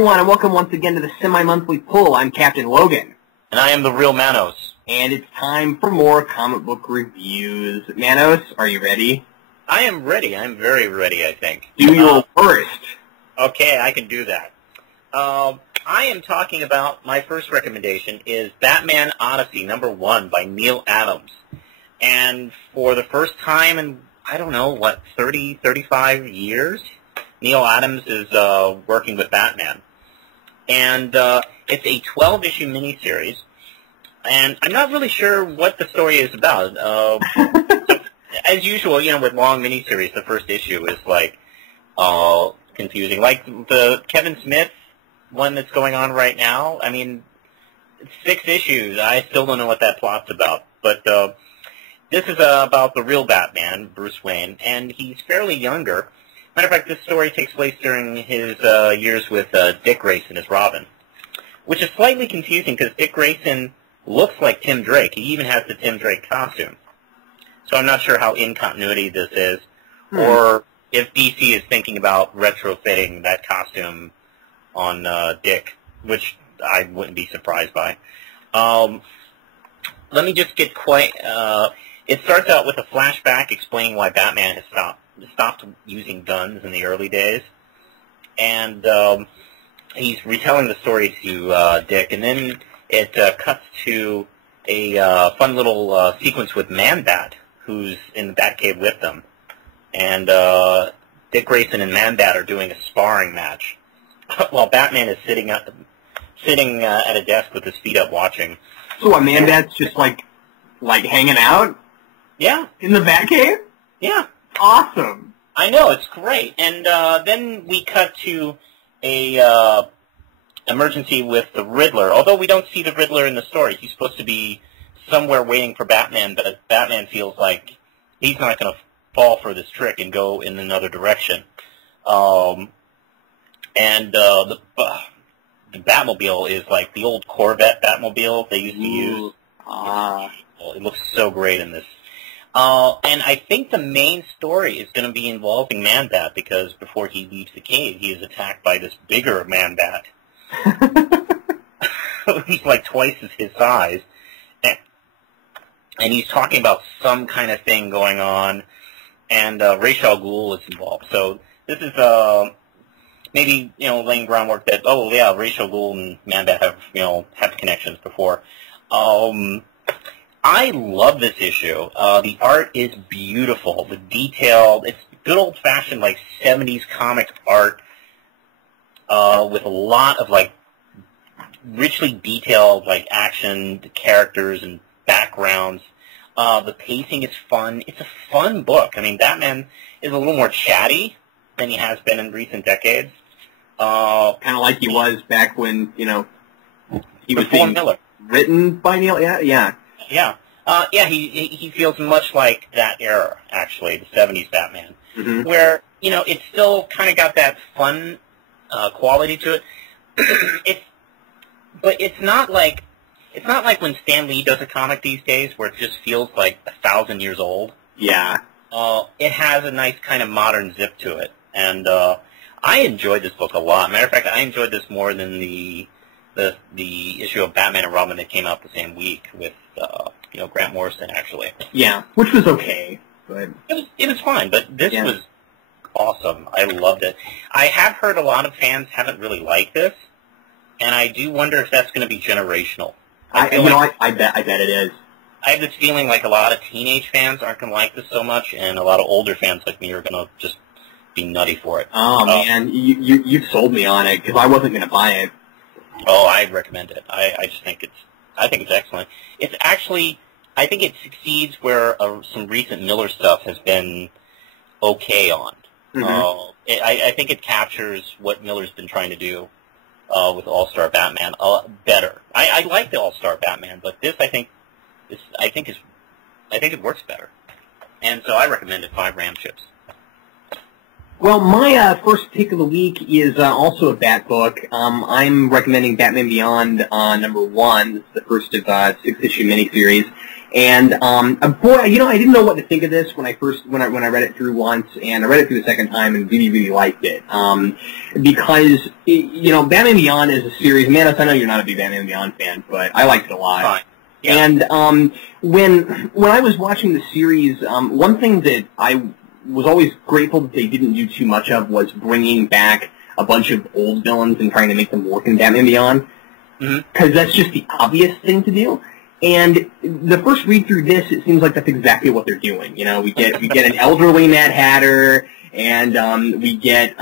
everyone, and welcome once again to the semi-monthly pull. I'm Captain Logan. And I am the real Manos. And it's time for more comic book reviews. Manos, are you ready? I am ready. I'm very ready, I think. Do your first. Okay, I can do that. I am talking about, my first recommendation is Batman Odyssey #1 by Neal Adams. And for the first time in, I don't know, what, 30, 35 years, Neal Adams is working with Batman. And it's a 12-issue miniseries. And I'm not really sure what the story is about. So, as usual, you know, with long miniseries, the first issue is, like, confusing. Like the Kevin Smith one that's going on right now. I mean, it's 6 issues. I still don't know what that plot's about. But this is about the real Batman, Bruce Wayne, and he's fairly younger. Matter of fact, this story takes place during his years with Dick Grayson as Robin, which is slightly confusing because Dick Grayson looks like Tim Drake. He even has the Tim Drake costume. So I'm not sure how in continuity this is, or if DC is thinking about retrofitting that costume on Dick, which I wouldn't be surprised by. Let me just get quite... it starts out with a flashback explaining why Batman has stopped using guns in the early days, and he's retelling the story to Dick, and then it cuts to a fun little sequence with Man-Bat, who's in the Batcave with them, and Dick Grayson and Man-Bat are doing a sparring match, while Batman is sitting at a desk with his feet up watching. So what, Man-Bat's just like hanging out? Yeah. In the Batcave? Yeah. Awesome. I know, it's great. And then we cut to a emergency with the Riddler. Although we don't see the Riddler in the story. He's supposed to be somewhere waiting for Batman, but Batman feels like he's not going to fall for this trick and go in another direction. The Batmobile is like the old Corvette Batmobile they used to use. It looks so great in this. And I think the main story is going to be involving Man-Bat, because before he leaves the cave, he is attacked by this bigger Man-Bat. He's like twice his size. And he's talking about some kind of thing going on, and Ra's al Ghul is involved. So this is maybe, you know, laying groundwork that, oh yeah, Ra's al Ghul and Man-Bat have, you know, had connections before. I love this issue. The art is beautiful. The detail, it's good old-fashioned, like, 70s comic art with a lot of, like, richly detailed, like, action, characters, and backgrounds. The pacing is fun. It's a fun book. I mean, Batman is a little more chatty than he has been in recent decades. Kind of like he was back when, you know, he was being Miller. Written by Neal. Yeah. Yeah. He feels much like that era, actually, the 70s Batman, where, you know, it's still kind of got that fun quality to it. But it's not like when Stan Lee does a comic these days, where it just feels like 1,000 years old. Yeah. It has a nice kind of modern zip to it, and I enjoyed this book a lot. Matter of fact, I enjoyed this more than the issue of Batman and Robin that came out the same week with you know, Grant Morrison, actually. Yeah, which was okay, but it was fine. But this was awesome. I loved it. I have heard a lot of fans haven't really liked this, and I do wonder if that's going to be generational. I bet it is. I have this feeling like a lot of teenage fans aren't going to like this so much, and a lot of older fans like me are going to just be nutty for it. Oh man, you've sold me on it, because I wasn't going to buy it. Oh, I'd recommend it. I just think it's excellent. It's actually, I think it succeeds where some recent Miller stuff has been okay on. I think it captures what Miller's been trying to do with All-Star Batman better. I like the All-Star Batman, but this I think it works better. And so I recommend it 5 Ram chips. Well, my first pick of the week is also a Bat book. I'm recommending Batman Beyond #1. This is the first of 6-issue miniseries. And boy, you know, I didn't know what to think of this when I read it through once, and I read it through the second time and really, really liked it. Because you know, Batman Beyond is a series. Manos, I know you're not a big Batman Beyond fan, but I liked it a lot. Fine. Yeah. And when I was watching the series, one thing that I was always grateful that they didn't do too much of was bringing back a bunch of old villains and trying to make them work in Batman Beyond, because that's just the obvious thing to do. And the first read through this, it seems like that's exactly what they're doing. You know, we get an elderly Mad Hatter, and we get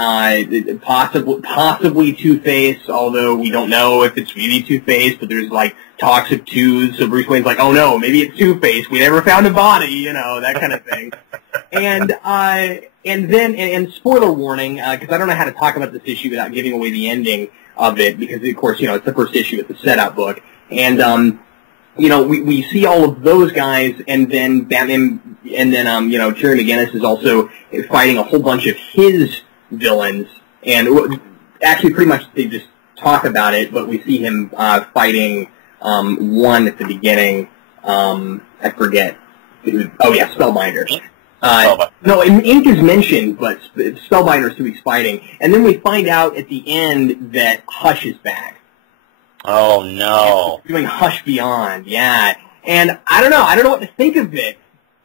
possibly Two-Face, although we don't know if it's really Two-Face, but there's like talks of twos, so Bruce Wayne's like, oh no, maybe it's Two-Face, we never found a body, you know, that kind of thing. And spoiler warning, because I don't know how to talk about this issue without giving away the ending of it, because of course, you know, it's the first issue, it's a setup book, and you know, we see all of those guys, and then Batman, and then, you know, Terry McGinnis is also fighting a whole bunch of his villains, and actually pretty much they just talk about it, but we see him fighting one at the beginning, I forget. Oh yeah, Spellbinder. No, Ink is mentioned, but Spellbinder's who he's fighting, and then we find out at the end that Hush is back. Oh no! Doing Hush Beyond, yeah. And I don't know what to think of it,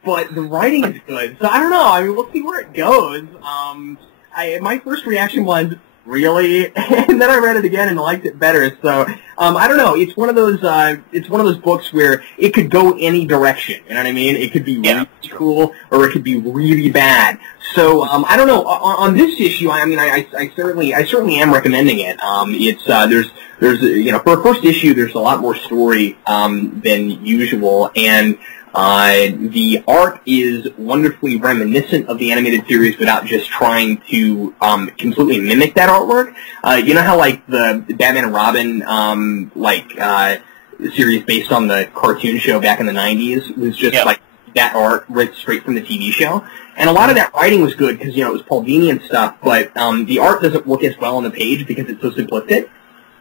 but the writing is good. So I don't know. I mean, we'll see where it goes. My first reaction was really, and then I read it again and liked it better. So I don't know. It's one of those books where it could go any direction. You know what I mean? It could be really cool or it could be really bad. So I don't know. On this issue, I mean, I certainly am recommending it. There's you know, for a first issue, there's a lot more story than usual, and the art is wonderfully reminiscent of the animated series without just trying to completely mimic that artwork. You know how like the Batman and Robin series based on the cartoon show back in the 90s was just like that art ripped straight from the TV show, and a lot of that writing was good because, you know, it was Paul Dini and stuff, but the art doesn't work as well on the page because it's so simplistic.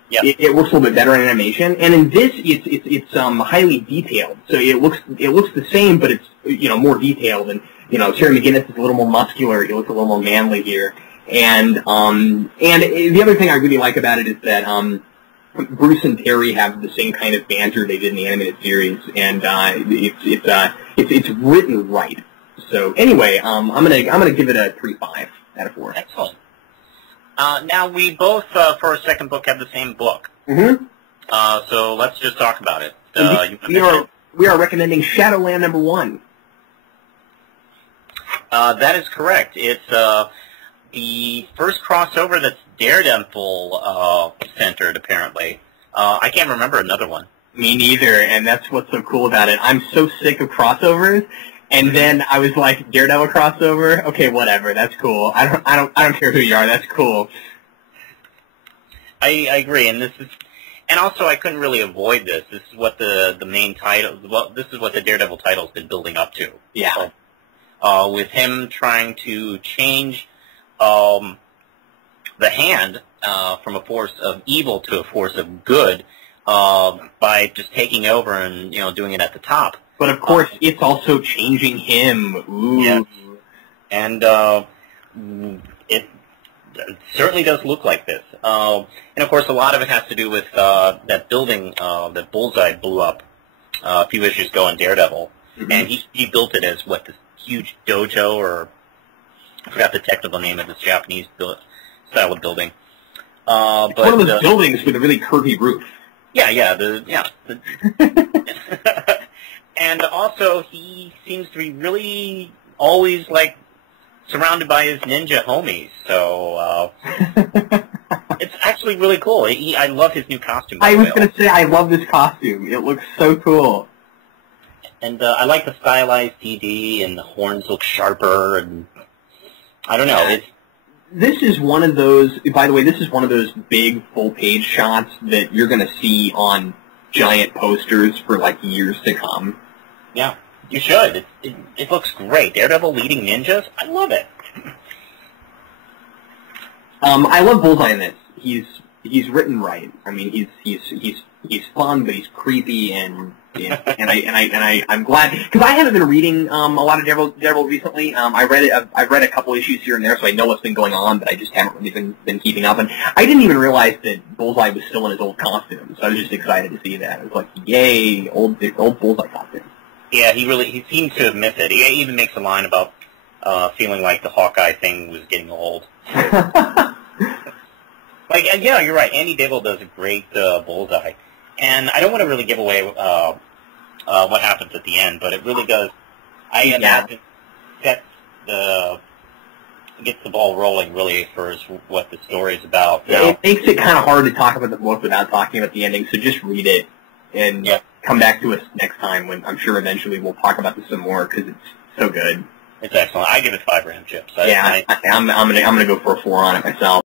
Yep. It works a little bit better in animation, and in this, it's highly detailed. So it looks the same, but it's, you know, more detailed. And, you know, Terry McGinnis is a little more muscular. He looks a little more manly here. And the other thing I really like about it is that Bruce and Terry have the same kind of banter they did in the animated series, and it's written right. So anyway, I'm gonna give it a 3.5 out of 4. Excellent. Now, we both, for our second book, have the same book. So let's just talk about it. We are recommending Shadowland #1. That is correct. It's the first crossover that's Daredevil centered, apparently. I can't remember another one. Me neither, and that's what's so cool about it. I'm so sick of crossovers. And then I was like, Daredevil crossover? Okay, whatever. That's cool. I don't care who you are. That's cool. I agree, and also I couldn't really avoid this. This is what the main title. Well, this is what the Daredevil title's been building up to. Yeah. So, with him trying to change the hand from a force of evil to a force of good by just taking over and, you know, doing it at the top. But of course, it's also changing him. Ooh. Yes. And it certainly does look like this. And of course, a lot of it has to do with that building that Bullseye blew up a few issues ago in Daredevil. And he built it as, this huge dojo, or I forgot the technical name of this Japanese style of building. But one of those buildings with a really curvy roof. And also, he seems to be really always, like, surrounded by his ninja homies. So, it's actually really cool. I love his new costume. I was going to say, I love this costume. It looks so cool. And I like the stylized DD, and the horns look sharper, and I don't know. This is one of those, by the way, this is one of those big full-page shots that you're going to see on giant posters for, like, years to come. Yeah, you should. It looks great. Daredevil leading ninjas. I love it. I love Bullseye in this. He's written right. I mean, he's fun, but he's creepy, and I'm glad because I haven't been reading a lot of Daredevil recently. I've read a couple issues here and there, so I know what's been going on, but I just haven't really been keeping up. And I didn't even realize that Bullseye was still in his old costume, so I was just excited to see that. I was like, yay, old Bullseye costume. Yeah, he seems to have missed it. He even makes a line about feeling like the Hawkeye thing was getting old. Like, yeah, you're right. Andy Diggle does a great Bullseye. And I don't want to really give away what happens at the end, but it really does. I imagine gets the ball rolling really for what the story is about. Yeah, it makes it kind of hard to talk about the book without talking about the ending, so just read it and come back to us next time when I'm sure eventually we'll talk about this some more because it's so good. It's excellent. I give it 5 ram chips. I'm gonna go for a 4 on it myself.